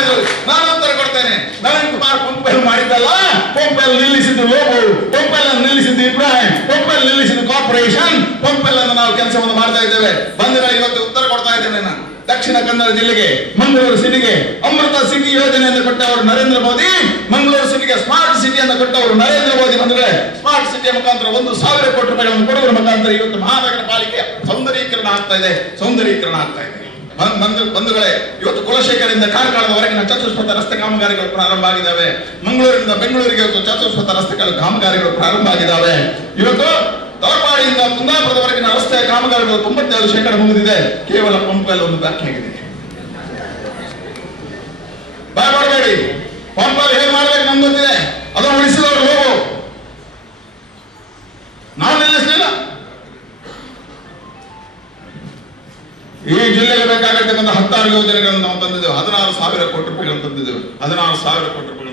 ಮಾಡಿದ್ರು. ನಾನು ಉತ್ತರ ಕೊಡ್ತೇನೆ. ನಳಿನ್ ಕುಮಾರ್ ಪಂಪೆಲ್ ಮಾಡಿದ್ದಲ್ಲ, ಪಂಪೆಲ್ ನಿಲ್ಲಿಸಿದ್ದು ಲೋಬೋ, ಪಂಪೆಲ್ ಅನ್ನು ನಿಲ್ಲಿಸಿದ್ದು ಇಬ್ರಾಹಿಂ, ಪಂಪೆಲ್ ನಿಲ್ಲಿಸಿದ್ದು ಕಾರ್ಪೊರೇಷನ್, ಪಂಪೆಲ್ ಅನ್ನು ನಾವು ಕೆಲಸವನ್ನು ಮಾಡ್ತಾ ಇದ್ದೇವೆ. ಬಂಧುಗಳು, ಇವತ್ತು ಉತ್ತರ ಕೊಡ್ತಾ ಇದ್ದೇನೆ ನಾನು. ದಕ್ಷಿಣ ಕನ್ನಡ ಜಿಲ್ಲೆಗೆ, ಮಂಗಳೂರು ಸಿಟಿಗೆ ಅಮೃತ ಸಿಟಿ ಯೋಜನೆಯನ್ನು ಕೊಟ್ಟವರು ನರೇಂದ್ರ ಮೋದಿ, ಮಂಗಳೂರು ಸಿಟಿಗೆ ಸ್ಮಾರ್ಟ್ ಸಿಟಿ ಅನ್ನು ಕೊಟ್ಟವರು ನರೇಂದ್ರ ಮೋದಿ. ಬಂಧುಗಳೇ, ಸ್ಮಾರ್ಟ್ ಸಿಟಿಯ ಮುಖಾಂತರ 1,000 ಕೋಟಿ ರೂಪಾಯಿಗಳನ್ನು ಕೊಡುವ ಮುಖಾಂತರ ಇವತ್ತು ಮಹಾನಗರ ಪಾಲಿಕೆ ಸೌಂದರೀಕರಣ ಆಗ್ತಾ ಇದೆ. ಬಂಧುಗಳೇ, ಇವತ್ತು ಕುಲಶೇಖರದಿಂದ ಕಾರ್ಕಳದವರೆಗಿನ ಚತುಷ್ಪಥ ರಸ್ತೆ ಕಾಮಗಾರಿಗಳು ಪ್ರಾರಂಭ ಆಗಿದ್ದಾವೆ. ಮಂಗಳೂರಿನಿಂದ ಬೆಂಗಳೂರಿಗೆ ಇವತ್ತು ಚತುಷ್ಪಥ ರಸ್ತೆಗಳ ಕಾಮಗಾರಿಗಳು ಪ್ರಾರಂಭ ಆಗಿದ್ದಾವೆ. ಇವತ್ತು ತಲಪಾಡಿಯಿಂದ ಕುಂದಾಪುರದವರೆಗಿನ ರಸ್ತೆಯ ಕಾಮಗಾರಿಗಳು 97% ಮುಗಿದಿದೆ. ಕೇವಲ ಪಂಪೆಲ್ ಒಂದು ಬಾಕಿ ಆಗಿದೆ. ಭಯ ಮಾಡಬೇಡಿ, ಪಂಪೆಲ್ ಹೇಗೆ ಮಾಡಬೇಕು ನಮ್ಗೆ ಗೊತ್ತಿದೆ. ಅದನ್ನು ಉಳಿಸಿದವರು ಹೋಗು, ನಾವು ನಿಲ್ಲಿಸಲಿಲ್ಲ. ಈ ಜಿಲ್ಲೆಗೆ ಬೇಕಾಗಿರ್ತಕ್ಕಂಥ 16 ಯೋಜನೆಗಳನ್ನು ನಾವು ತಂದಿದ್ದೇವೆ. 16,000 ಕೋಟಿ ರೂಪಾಯಿಗಳನ್ನು ತಂದಿದ್ದೇವೆ. 16,000 ಕೋಟಿ ರೂಪಾಯಿ